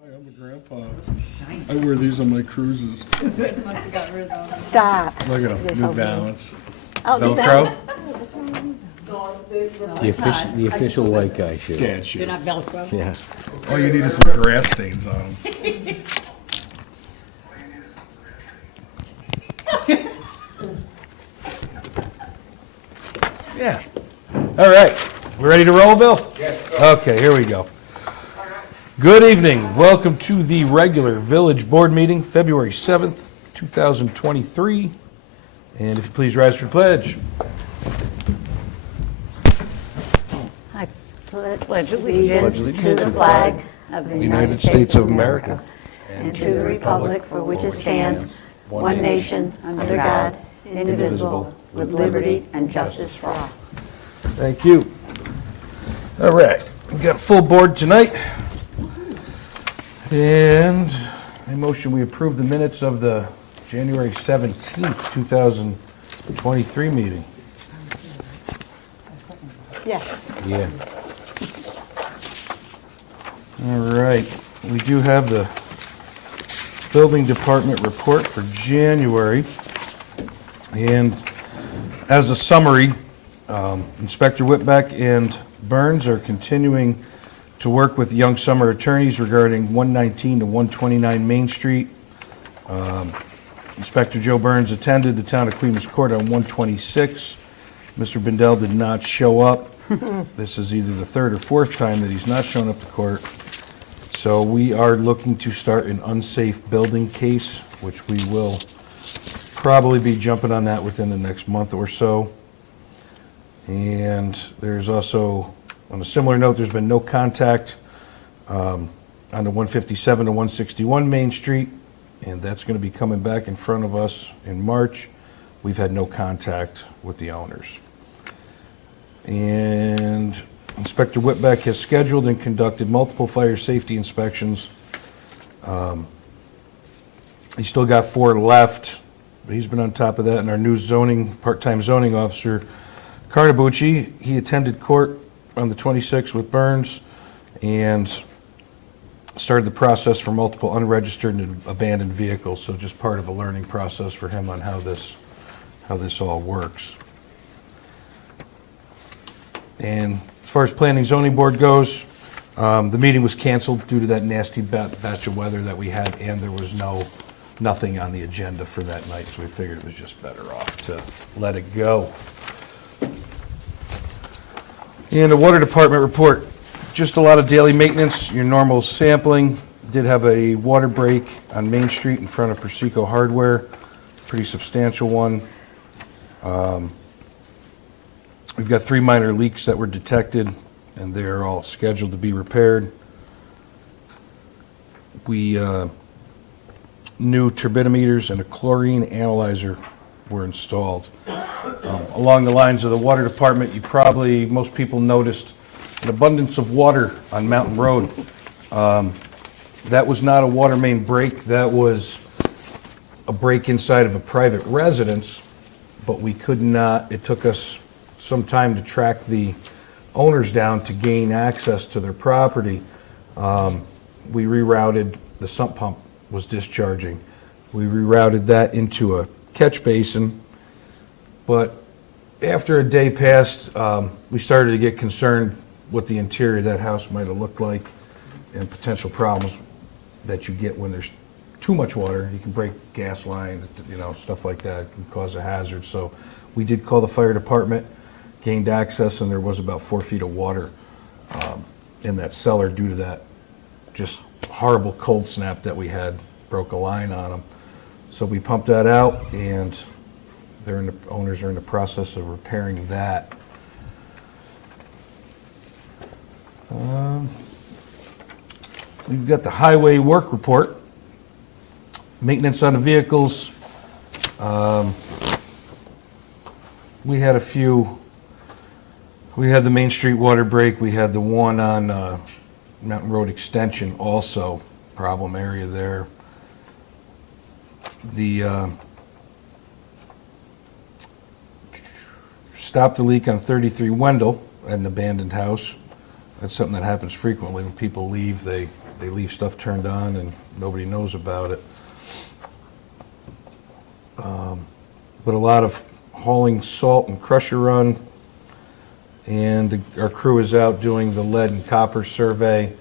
Hi, I'm a grandpa. I wear these on my cruises. Must have got rid of them. Stop. Look at them, They're New so Balance. Oh, Velcro? The official white guy shoe. Dad shoe. They're not Velcro. Yeah. All you need is some grass stains on them. Yeah. All right. We ready to roll, Bill? Yes. Okay, here we go. Good evening. Welcome to the regular Village Board meeting, February 7th, 2023. And if you please rise for pledge. I pledge allegiance to the flag of the United States of America and to the republic for which it stands, one nation, under God, indivisible, with liberty and justice for all. Thank you. All right, we've got a full board tonight. And I motion we approve the minutes of the January 17th, 2023 meeting. Yes. Yeah. All right, we do have the building department report for January. And as a summary, Inspector Whitbeck and Burns are continuing to work with Young Summer attorneys regarding 119 to 129 Main Street. Inspector Joe Burns attended the town of Queens Court on 126. Mr. Bindell did not show up. This is either the third or fourth time that he's not shown up to court. So we are looking to start an unsafe building case, which we will probably be jumping on that within the next month or so. And there's also, on a similar note, there's been no contact on the 157 to 161 Main Street, and that's going to be coming back in front of us in March. We've had no contact with the owners. And Inspector Whitbeck has scheduled and conducted multiple fire safety inspections. He's still got 4 left. He's been on top of that. And our new part-time zoning officer, Carnabucci, he attended court on the 26th with Burns and started the process for multiple unregistered and abandoned vehicles. So just part of a learning process for him on how this all works. And as far as planning zoning board goes, the meeting was canceled due to that nasty batch of weather that we had, and there was nothing on the agenda for that night, so we figured it was just better off to let it go. And the water department report, just a lot of daily maintenance, your normal sampling. Did have a water break on Main Street in front of Persico Hardware, pretty substantial one. We've got 3 minor leaks that were detected, and they're all scheduled to be repaired. We new turbidimeters and a chlorine analyzer were installed. Along the lines of the water department, most people noticed an abundance of water on Mountain Road. That was not a water main break, that was a break inside of a private residence, but we could not, it took us some time to track the owners down to gain access to their property. We rerouted, the sump pump was discharging. We rerouted that into a catch basin, but after a day passed, we started to get concerned what the interior of that house might have looked like and potential problems that you get when there's too much water. You can break gas line, stuff like that. It can cause a hazard. So we did call the fire department, gained access, and there was about 4 feet of water in that cellar due to that just horrible cold snap that we had, broke a line on them. So we pumped that out, and owners are in the process of repairing that. We've got the highway work report. Maintenance on the vehicles. We had a few. We had the Main Street water break. We had the one on Mountain Road Extension also, problem area there. The stopped the leak on 33 Wendell at an abandoned house. That's something that happens frequently. When people leave, they they leave stuff turned on and nobody knows about it. But a lot of hauling salt and crusher run, and our crew is out doing the lead and copper survey.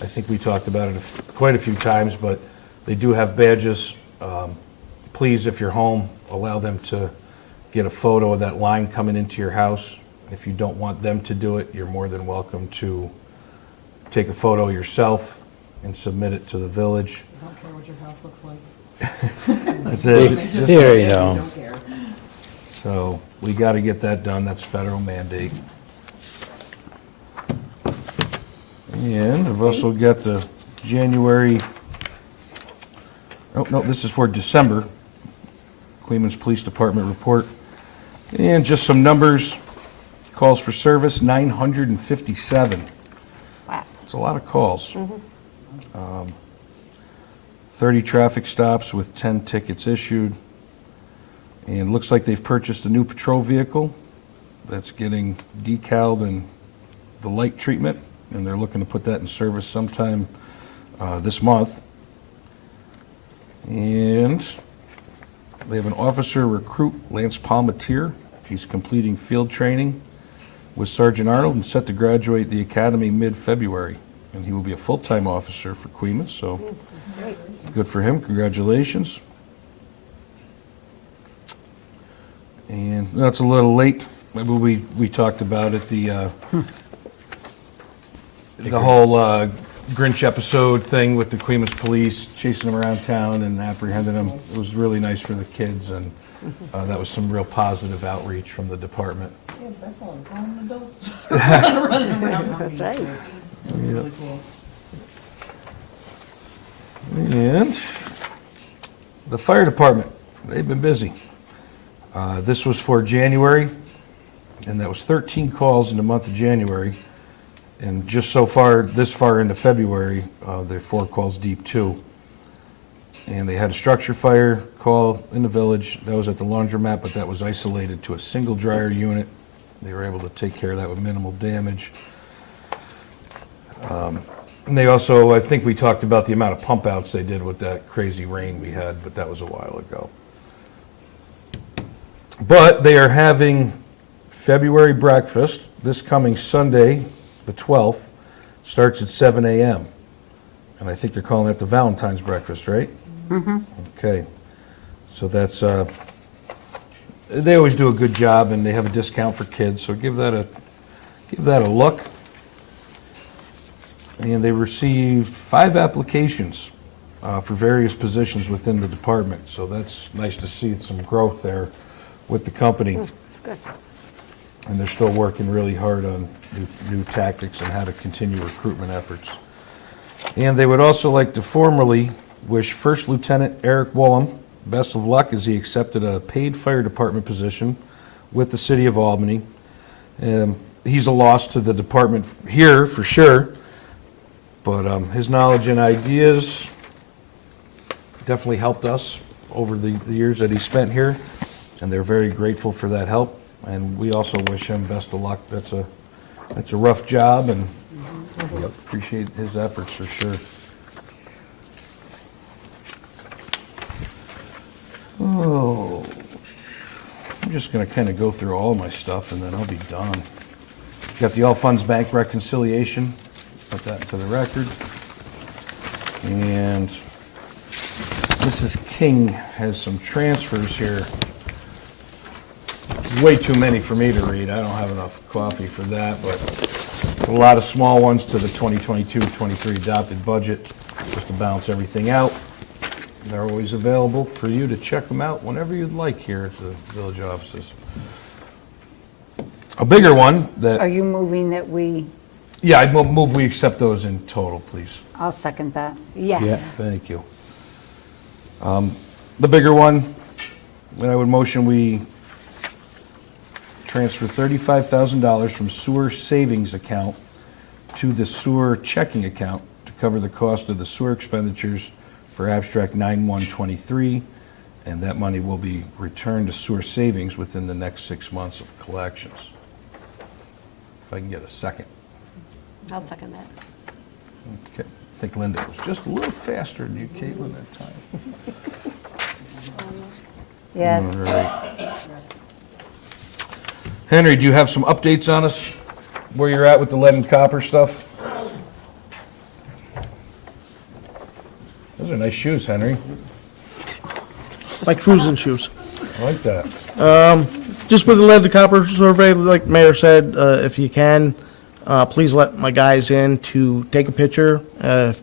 I think we talked about it quite a few times, but they do have badges. Please, if you're home, allow them to get a photo of that line coming into your house. If you don't want them to do it, you're more than welcome to take a photo yourself and submit it to the village. I don't care what your house looks like. That's it. There you go. Don't care. So we got to get that done. That's federal mandate. And I've also got the January, oh, no, this is for December, Queens Police Department report. And just some numbers. Calls for service, 957. Wow. It's a lot of calls. 30 traffic stops with 10 tickets issued. And looks like they've purchased a new patrol vehicle that's getting decaled and the light treatment, and they're looking to put that in service sometime this month. And they have an officer recruit, Lance Palmatier. He's completing field training with Sergeant Arnold and set to graduate the academy mid-February. And he will be a full-time officer for Queens, so good for him. Congratulations. And that's a little late. Maybe we talked about it, the whole Grinch episode thing with the Queens police chasing them around town and apprehending them. It was really nice for the kids, and that was some real positive outreach from the department. Yeah, 'cause I saw grown adults running around. That's right. It was really cool. And the fire department, they've been busy. This was for January, and that was 13 calls in the month of January. And just so far, this far into February, they're 4 calls deep too. And they had a structure fire call in the village. That was at the laundromat, but that was isolated to a single dryer unit. They were able to take care of that with minimal damage. And they also, I think we talked about the amount of pump outs they did with that crazy rain we had, but that was a while ago. But they are having February breakfast this coming Sunday, the 12th, starts at 7 a.m. And I think they're calling it the Valentine's breakfast, right? Mm-hmm. Okay. So that's, they always do a good job, and they have a discount for kids, so give that a look. And they received 5 applications for various positions within the department, so that's nice to see some growth there with the company. That's good. And they're still working really hard on new tactics and how to continue recruitment efforts. And they would also like to formally wish First Lieutenant Eric Wollum best of luck as he accepted a paid fire department position with the city of Albany. He's a loss to the department here for sure, but his knowledge and ideas definitely helped us over the years that he spent here, and they're very grateful for that help. And we also wish him best of luck. That's a rough job, and appreciate his efforts for sure. Oh, I'm just going to kind of go through all my stuff, and then I'll be done. Got the All Funds Bank reconciliation. Put that into the record. And Mrs. King has some transfers here. Way too many for me to read. I don't have enough coffee for that, but a lot of small ones to the 2022-23 adopted budget, just to balance everything out. They're always available for you to check them out whenever you'd like here at the village offices. A bigger one that... Are you moving that we, Yeah, I'd move we accept those in total, please. I'll second that. Yes. Thank you. The bigger one, I would motion we transfer $35,000 from sewer savings account to the sewer checking account to cover the cost of the sewer expenditures for abstract 9/1/23, and that money will be returned to sewer savings within the next 6 months of collections. If I can get a second. I'll second that. Okay. I think Linda was just a little faster than you, Caitlin, that time. Yes. All right. Henry, do you have some updates on us, where you're at with the lead and copper stuff? Those are nice shoes, Henry. My cruising shoes. I like that. Just with the lead to copper survey, like Mayor said, if you can, please let my guys in to take a picture. If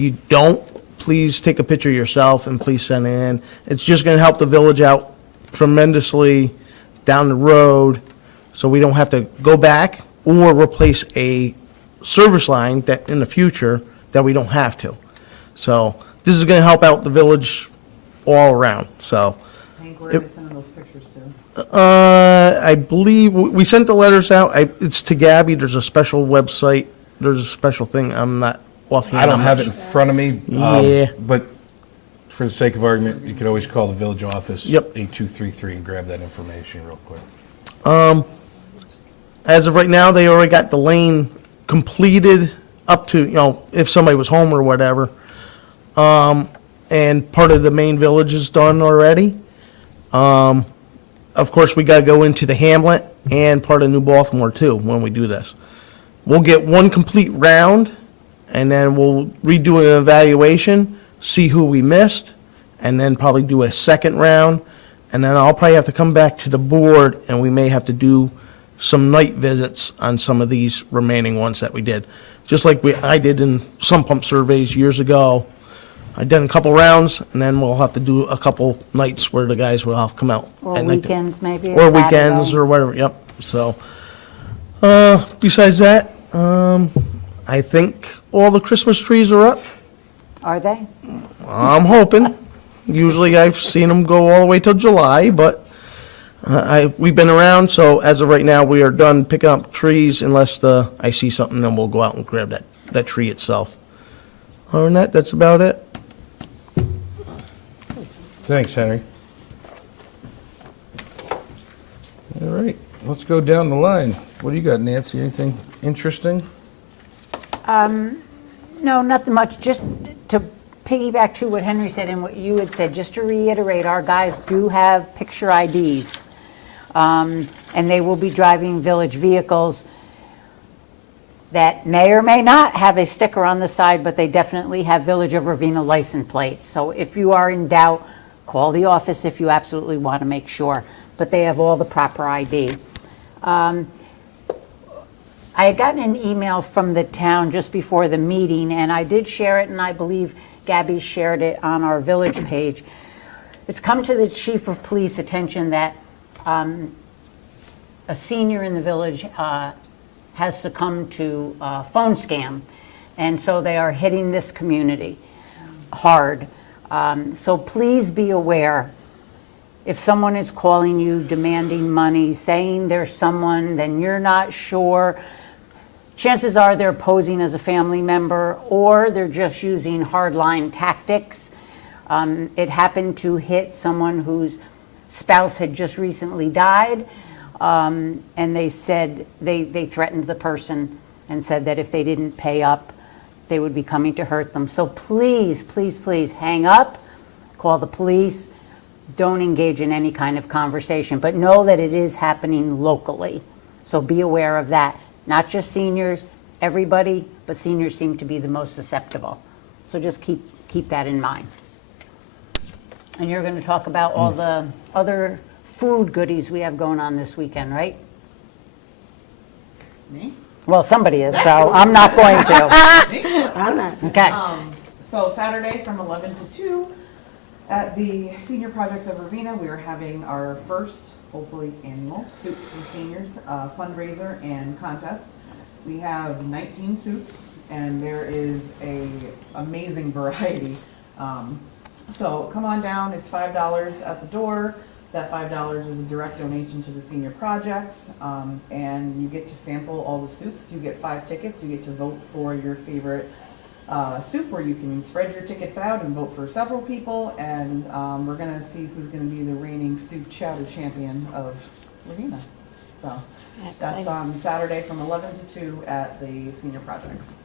you don't, please take a picture yourself and please send it in. It's just going to help the village out tremendously down the road, so we don't have to go back or replace a service line that in the future that we don't have to. So this is going to help out the village all around. So Hank, where are they sending those pictures to? I believe we sent the letters out. It's to Gabby. There's a special website. There's a special thing. I'm not offhand. I don't have it in front of me. Yeah. But for the sake of argument, you could always call the village office. Yep. 8233 and grab that information real quick. As of right now, they already got the lane completed up to, if somebody was home or whatever. And part of the main village is done already. Of course, we got to go into the hamlet and part of New Baltimore too when we do this. We'll get one complete round, and then we'll redo an evaluation, see who we missed, and then probably do a second round. And then I'll probably have to come back to the board, and we may have to do some night visits on some of these remaining ones that we did. Just like I did in some pump surveys years ago. I did a couple rounds, and then we'll have to do a couple nights where the guys will have to come out. Or at night. weekends, maybe, Or Saturday. weekends, or whatever, yep. So, besides that, I think all the Christmas trees are up. Are they? I'm hoping. Usually I've seen them go all the way till July, but we've been around, so as of right now, we are done picking up trees unless I see something, then we'll go out and grab that tree itself. Other than that, that's about it. Thanks, Henry. All right, let's go down the line. What do you got, Nancy? Anything interesting? No, nothing much. Just to piggyback to what Henry said and what you had said, just to reiterate, our guys do have picture IDs. And they will be driving village vehicles that may or may not have a sticker on the side, but they definitely have Village of Ravena license plates. So if you are in doubt, call the office if you absolutely want to make sure. But they have all the proper ID. I had gotten an email from the town just before the meeting, and I did share it, and I believe Gabby shared it on our village page. It's come to the chief of police attention that a senior in the village has succumbed to a phone scam, and so they are hitting this community hard. So please be aware, if someone is calling you demanding money, saying there's someone, then you're not sure, chances are they're posing as a family member or they're just using hardline tactics. It happened to hit someone whose spouse had just recently died, and they said they threatened the person and said that if they didn't pay up, they would be coming to hurt them. So please, please, please hang up, call the police, don't engage in any kind of conversation, but know that it is happening locally. So be aware of that. Not just seniors, everybody, but seniors seem to be the most susceptible. So just keep that in mind. And you're going to talk about all the other food goodies we have going on this weekend, right? Me? Well, somebody is, so I'm not going to. I'm not. Okay. So Saturday from 11 to 2 at the Senior Projects of Ravena, we are having our first, hopefully annual, Soup for Seniors fundraiser and contest. We have 19 soups, and there is a amazing variety. So come on down, it's $5 at the door. That $5 is a direct donation to the senior projects, and you get to sample all the soups. You get 5 tickets. You get to vote for your favorite soup, where you can spread your tickets out and vote for several people, and we're going to see who's going to be the reigning soup chowder champion of Ravena. So that's Saturday from 11 to 2 at the senior projects.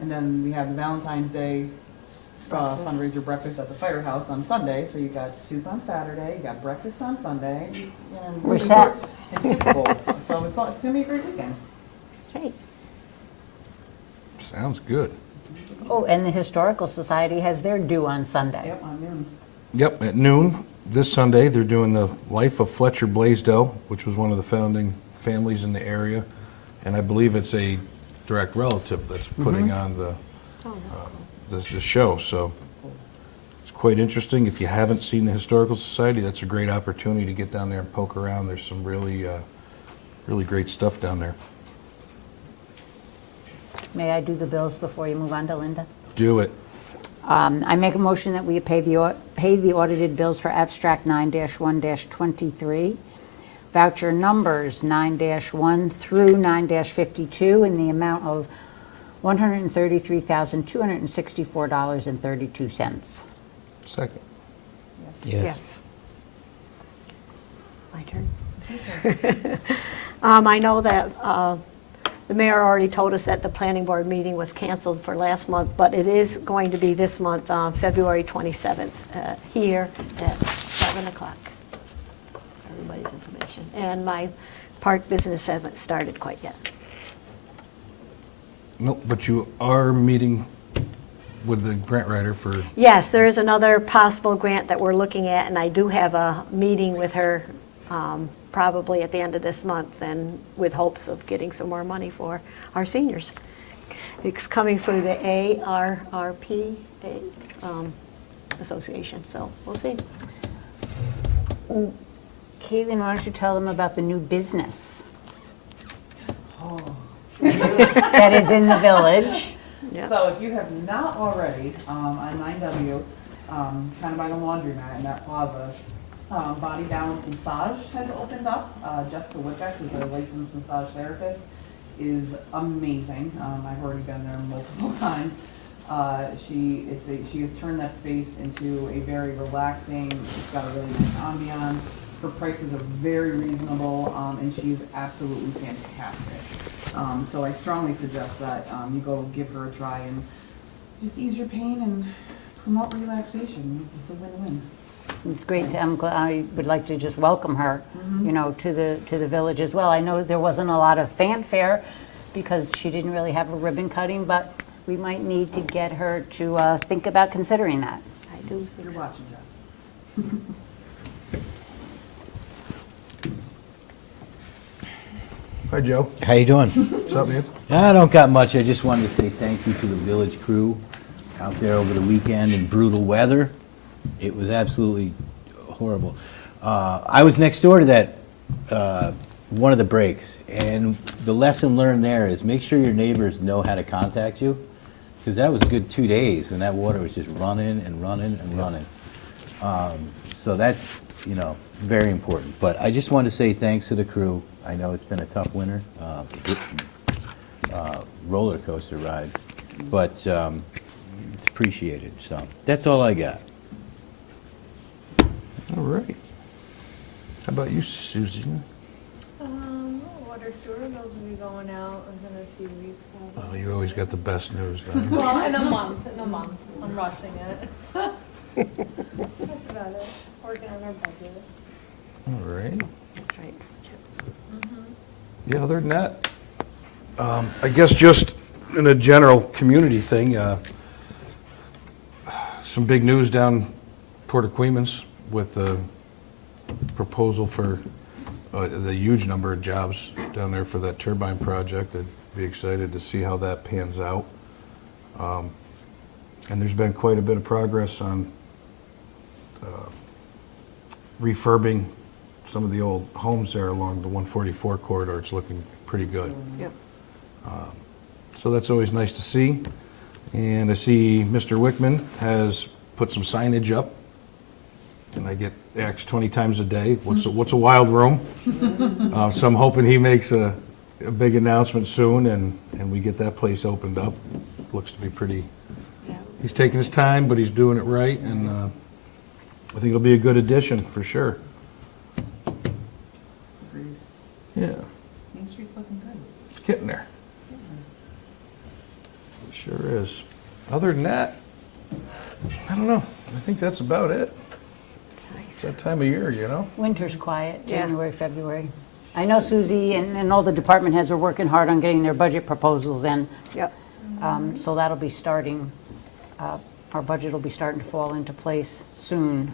And then we have the Valentine's Day fundraiser breakfast at the firehouse on Sunday. So you got soup on Saturday, you got breakfast on Sunday, and Where's Super- that? and Super Bowl. So it's gonna be a great weekend. That's right. Sounds good. Oh, and the Historical Society has their due on Sunday. Yep, on noon. Yep, at noon this Sunday, they're doing the Life of Fletcher Blaisdell, which was one of the founding families in the area. And I believe it's a direct relative that's putting on the show. So it's quite interesting. If you haven't seen the Historical Society, that's a great opportunity to get down there and poke around. There's some really great stuff down there. May I do the bills before you move on to Linda? Do it. I make a motion that we pay the audited bills for abstract 9-1-23, voucher numbers 9-1 through 9-52 in the amount of $133,264.32. Second. Yes. My turn. I know that the mayor already told us that the planning board meeting was canceled for last month, but it is going to be this month, February 27th, here at 7 o'clock. For everybody's information. And my park business hasn't started quite yet. No, but you are meeting with the grant writer for, Yes, there is another possible grant that we're looking at, and I do have a meeting with her probably at the end of this month, and with hopes of getting some more money for our seniors. It's coming through the ARRP Association, so we'll see. Caitlin, why don't you tell them about the new business that is in the village? Yeah. So if you have not already, on 9W, kind of by the laundromat in that plaza, Body Balance Massage has opened up. Jessica Whitbeck, who's a licensed massage therapist, is amazing. I've already been there multiple times. She has turned that space into a very relaxing. It's got a really nice ambiance. Her prices are very reasonable, and she's absolutely fantastic. So I strongly suggest that you go give her a try and just ease your pain and promote relaxation. It's a win-win. It's great. I would like to just welcome her, to the village as well. I know there wasn't a lot of fanfare because she didn't really have a ribbon cutting, but we might need to get her to think about considering that. I do. You're watching, Jess. hi, Joe. How you doing? What's up, man? I don't got much. I just wanted to say thank you to the village crew out there over the weekend in brutal weather. It was absolutely horrible. I was next door to that, one of the breaks, and the lesson learned there is make sure your neighbors know how to contact you, because that was a good 2 days, and that water was just running and running and running. So that's, very important. But I just wanted to say thanks to the crew. I know it's been a tough winter, roller coaster ride, but it's appreciated. So that's all I got. All right. How about you, Susan? Water sewer bills will be going out within a few weeks Oh, probably. you always got the best news, don't you? Well, in a month. I'm rushing it. That's about it. Working on our budget. All right. That's right. Yeah, other than that, I guess just in a general community thing, some big news down Port Queens with the proposal for the huge number of jobs down there for that turbine project. I'd be excited to see how that pans out. And there's been quite a bit of progress on refurbing some of the old homes there along the 144 corridor. It's looking pretty good. Yep. So that's always nice to see. And I see Mr. Wickman has put some signage up. And I get asked 20 times a day, what's a wild room? So I'm hoping he makes a big announcement soon and we get that place opened up. Looks to be pretty, Yeah. he's taking his time, but he's doing it right. And I think it'll be a good addition for sure. Agreed. Yeah, Main Street's looking good. it's getting there. For Sure is. Other than that, I don't know. I think that's about it. It's that time of year, you know? Winter's quiet, Yeah. January, February. I know Susie and all the department heads are working hard on getting their budget proposals in. Yep. So that'll be starting, our budget will be starting to fall into place soon.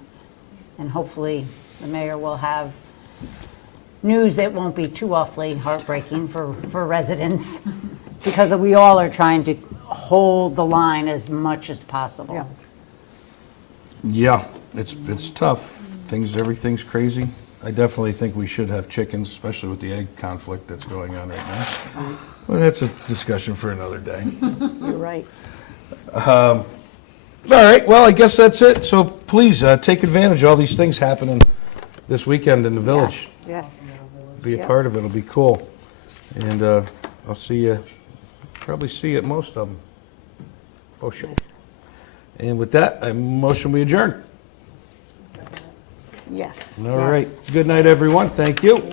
And hopefully, the mayor will have news that won't be too awfully heartbreaking for residents, because we all are trying to hold the line as much as possible. Yeah. Yeah, it's tough. Everything's crazy. I definitely think we should have chickens, especially with the egg conflict that's going on right now. Well, that's a discussion for another day. You're right. All right, well, I guess that's it. So please, take advantage of all these things happening this weekend in the village. Yes. Be a Yeah. part of it, it'll be cool. And I'll see you, probably see you at most of them. For sure. And with that, I motion we adjourn. Yes. All right, good night, everyone, thank you.